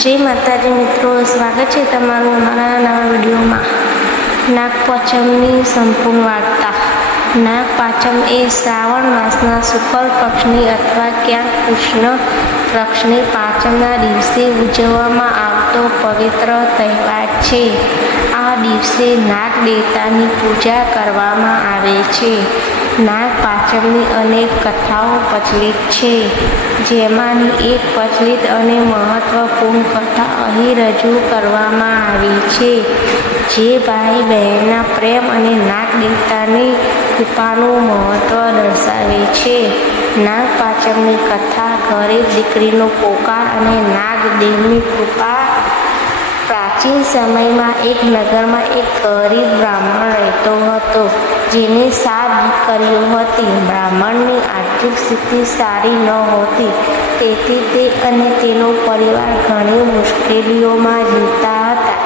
જય માતાજી મિત્રો, સ્વાગત છે તમારું અમારા નવા વિડીયોમાં. નાગપાચમની સંપૂર્ણ વાર્તા. નાગપાંચમ એ શ્રાવણ માસના શુક્લ પક્ષની અથવા ક્યાંક કૃષ્ણ પક્ષની પાંચમના દિવસે ઉજવવામાં આવતો પવિત્ર તહેવાર છે. આ દિવસે નાગ દેવતાની પૂજા કરવામાં આવે છે. નાગ પાછળની અનેક કથાઓ પ્રચલિત છે, જેમાંની એક પ્રચલિત અને મહત્વપૂર્ણ કથા અહીં રજૂ કરવામાં આવી છે, જે ભાઈ બહેનના પ્રેમ અને નાગ દેવતાની કૃપાનું મહત્વ દર્શાવે છે. નાગ પાંચમની કથા ગરીબ દીકરીનો પોકાર અને નાગ દેવની કૃપા પ્રાચીન સમયમાં એક નગરમાં એક ગરીબ બ્રાહ્મણ રહેતો હતો. જેને સાત દીકરીઓ હતી. બ્રાહ્મણની આર્થિક સ્થિતિ સારી નહોતી તેથી તે અને તેનો પરિવાર ઘણી મુશ્કેલીઓમાં જીવતા હતા.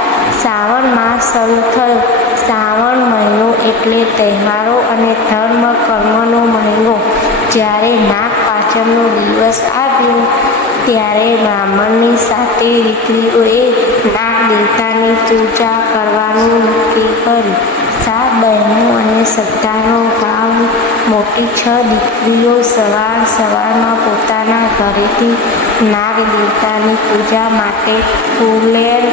શ્રાવણ માસ શરૂ થયો. શ્રાવણ મહિનો એટલે તહેવારો અને ધર્મ કર્મનો મહિનો. જ્યારે નાગ પાંચમનો દિવસ આવ્યો ત્યારે બ્રાહ્મણની સાથે દીકરીઓએ નાગ દેવતાની પૂજા કરવાનું નક્કી કર્યું. સાત બહેનો અને શ્રદ્ધાનો ભાવ મોટી છ દીકરીઓ સવાર સવારમાં પોતાના ઘરેથી નાગ દેવતાની પૂજા માટે ફૂલેર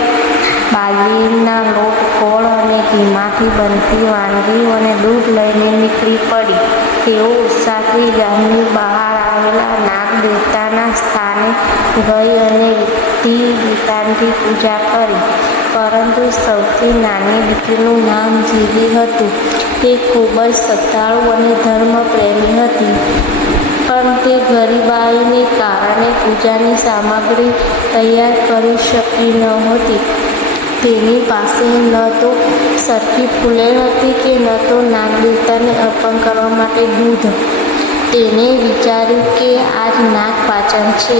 બાજરીના લોટ કોળ અને ઘીમાંથી બનતી વાનગીઓ અને દૂધ લઈને નીકળી પડી. તેઓ ઉત્સાહથી ગામની બહાર આવેલા નાગ દેવતાના સ્થાને ગઈ અને વિધિ વિધાનથી પૂજા કરી. પરંતુ સૌથી નાની દીકરીનું નામ જીવી હતું. તે ખૂબ જ શ્રદ્ધાળુ અને ધર્મપ્રેમી હતી. પણ તે ગરીબાઈને કારણે પૂજાની સામગ્રી તૈયાર કરી શકી નહોતી તેની પાસે ન તો સરખી ફૂલેર હતી કે ન તો નાગ અર્પણ કરવા માટે દૂધ. તેને વિચાર્યું કે આજ નાગ પાચન છે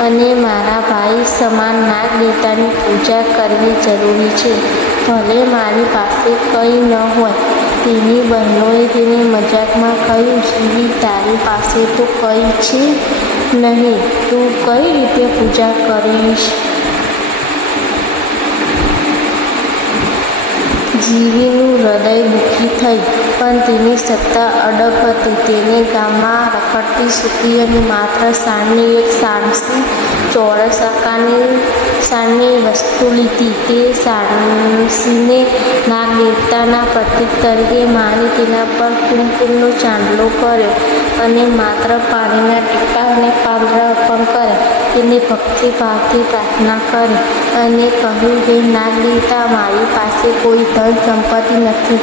અને મારા ભાઈ સમાન નાગ દેવતાની પૂજા કરવી જરૂરી છે. ભલે મારી પાસે કંઈ ન હોય, તેની બહેનોએ તેને મજાકમાં કહ્યું, જીવી, તારી પાસે તો કંઈ છે નહીં. તું કઈ રીતે પૂજા કરીશ? જીવીનું હૃદય દુઃખી થઈ, પણ તેની સત્તા અડગ હતી. તેને ગામમાં રખડતી સૂકી અને માત્ર સાણની એક સાણસી ચોરસ આકારની સાણની વસ્તુ લીધી. તે સાણસીને નાગ દેવતાના પ્રતીક તરીકે માની તેના પર કુમકુમનો ચાંદલો કર્યો અને માત્ર પાણીના ટીપા અને પાંદડા અર્પણ કર્યા. તેને ભક્તિભાવથી પ્રાર્થના કરી અને કહ્યું, હે નાગ દેવતા મારી પાસે કોઈ ધન સંપત્તિ નથી.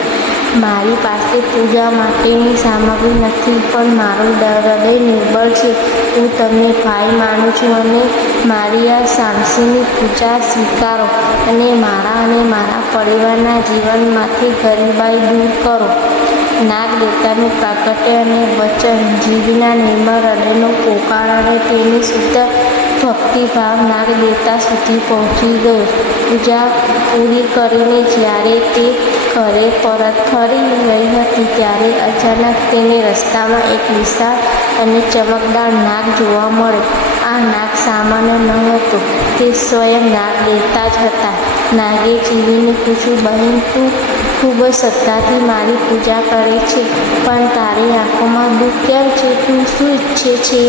મારી પાસે પૂજા માટેની સામગ્રી નથી, પણ મારું હૃદય નિર્બળ છે. હું તમને ભાઈ માનું છું અને મારી આ સામસીની પૂજા સ્વીકારો અને મારા અને મારા પરિવારના જીવનમાંથી ગરીબાઈ દૂર કરો. નાગ દેવતાનું પ્રાગટ્ય અને વચન જીવના નિર્મળ હૃદયનો પોકાર અને તેની શુદ્ધ ભક્તિભાવ નાગ દેવતા સુધી પહોંચી ગયો. પૂજા પૂરી કરીને જ્યારે તે ઘરે પરત ફરી રહી હતી ત્યારે અચાનક તેને રસ્તામાં એક વિશાળ અને ચમકદાર નાગ જોવા મળ્યો. આ નાગ સામાન્ય ન હતો. તે સ્વયં નાગ દેવતા જ હતા. નાગે જીવીને પૂછ્યું, બહેન, તું ખૂબ જ શ્રદ્ધાથી મારી પૂજા કરે છે, પણ તારી આંખોમાં દુઃખ કેમ છે? તું શું ઈચ્છે છે?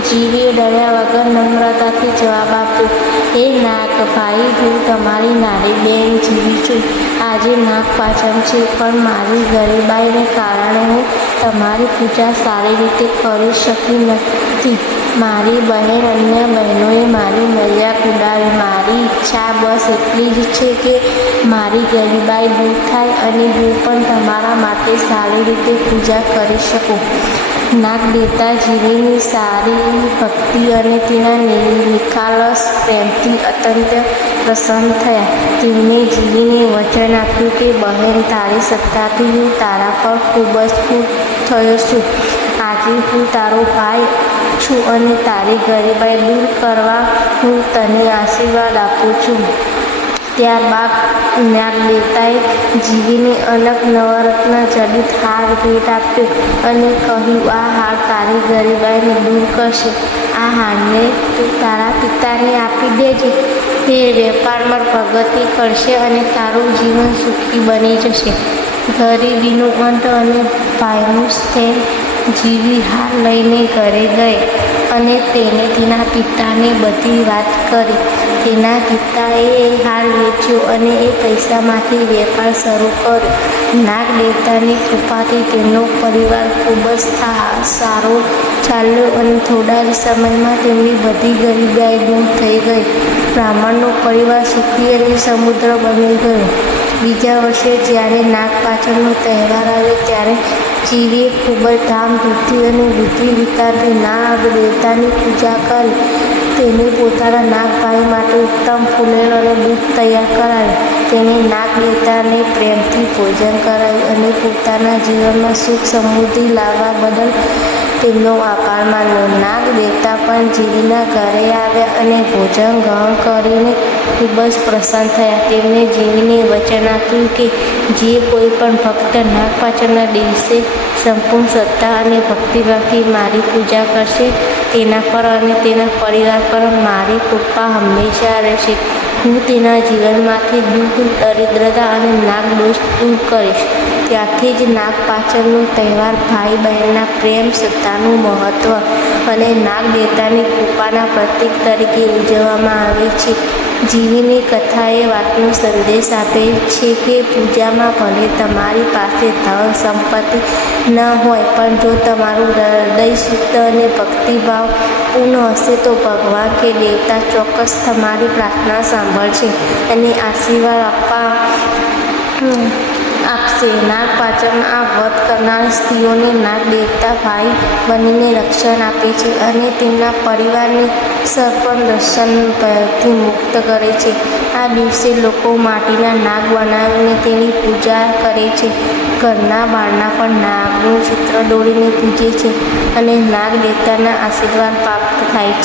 જીવીએ ડર્યા વગર નમ્રતાથી જવાબ આપ્યો હે નાક ભાઈ, હું તમારી નારી બેન જીવી છું. આજે નાક પાચમ છે, પણ મારી ગરીબાઈને કારણે હું તમારી પૂજા સારી રીતે કરી શકી નથી. મારી બહેન અન્ય બહેનોએ મારી મજાક ઉડાવી. મારી ઈચ્છા બસ એટલી જ છે કે મારી ગરીબાઈ દૂર થાય અને હું પણ તમારા માટે સારી રીતે પૂજા કરી શકું. નાગ દેવતા જીવીની સારી ભક્તિ અને તેના નિખાલસ પ્રેમથી અત્યંત પ્રસન્ન થયા. તેમણે જીવીને વચન આપ્યું કે, બહેન, તારી સત્તાથી હું તારા પર ખૂબ જ ખુશ થયો છું. આજે હું તારો ભાઈ છું અને તારી ગરીબાઈ દૂર કરવા હું તને આશીર્વાદ આપું છું. ત્યારબાદ જ્ઞાન દેવતાએ જીવીને અલગ નવરત્ન જડિત હાર ભેટ આપ્યો અને કહ્યું, આ હાર તારી ગરીબાઈને દૂર કરશે. આ હારને તું તારા પિતાને આપી દેજે. તે વેપારમાં પ્રગતિ કરશે અને તારું જીવન સુખી બની જશે. ગરીબીનો અંત અને ભાઈનું સ્થેન જીવી હાર લઈને ઘરે ગઈ અને તેણે તેના પિતાને બધી વાત કરી. તેના પિતાએ હાર વેચ્યો અને એ પૈસામાંથી વેપાર શરૂ કર્યો. નાગ દેવતાની કૃપાથી તેમનો પરિવાર ખૂબ જ સારો ચાલ્યો અને થોડા જ સમયમાં તેમની બધી ગરીબાઈ દૂર થઈ ગઈ. બ્રાહ્મણનો પરિવાર સુખી અને સમુદ્ર બની ગયો. બીજા વર્ષે જ્યારે નાગ પાછળનો તહેવાર આવ્યો ત્યારે જીવીએ ખૂબ જ ધામધૂમથી અને વિધિ વિતારથી નાગ દેવતાની પૂજા કરી. તેને પોતાના નાગભાઈ માટે ઉત્તમ ફૂલેલ અને દૂધ તૈયાર કરાવી તેને નાગ દેવતાને પ્રેમથી ભોજન કરાવ્યું અને પોતાના જીવનમાં સુખ સમૃદ્ધિ લાવવા બદલ તેમનો આભાર માન્યો નાગ દેવતા પણ જીવીના ઘરે આવ્યા અને ભોજન ગ્રહણ કરીને ખૂબ જ પ્રસન્ન થયા. તેમણે જીવીને વચન આપ્યું કે જે કોઈ પણ ભક્ત નાગપાંચમના દિવસે સંપૂર્ણ શ્રદ્ધા અને ભક્તિભાવથી મારી પૂજા કરશે, તેના પર અને તેના પરિવાર પર મારી કૃપા હંમેશા રહેશે. હું તેના જીવનમાંથી દુઃખ, દરિદ્રતા અને નાગ દોષ દૂર કરીશ. ત્યારથી જ નાગ પાચમનો તહેવાર ભાઈ બહેનના પ્રેમ, સત્તાનું મહત્ત્વ અને નાગ દેવતાની કૃપાના પ્રતીક તરીકે ઉજવવામાં આવે છે. જીવીની કથા એ વાતનો સંદેશ આપે છે કે પૂજામાં ભલે તમારી પાસે ધન સંપત્તિ ન હોય, પણ જો તમારું હૃદય શુદ્ધ અને ભક્તિભાવ પૂર્ણ હશે, તો ભગવાન કે દેવતા ચોક્કસ તમારી પ્રાર્થના સાંભળશે અને આશીર્વાદ આપવા આપશે નાગ પાચમ આ વ્રત કરનાર સ્ત્રીઓને નાગ દેવતા ભાઈ બનીને રક્ષણ આપે છે અને તેમના પરિવારને સર્પણ દર્શન ભયથી મુક્ત કરે છે. આ દિવસે લોકો માટીના નાગ બનાવીને તેની પૂજા કરે છે. ઘરના બારના પણ નાગનું ચિત્ર દોરીને પૂજે છે અને નાગ દેવતાના આશીર્વાદ પ્રાપ્ત થાય છે.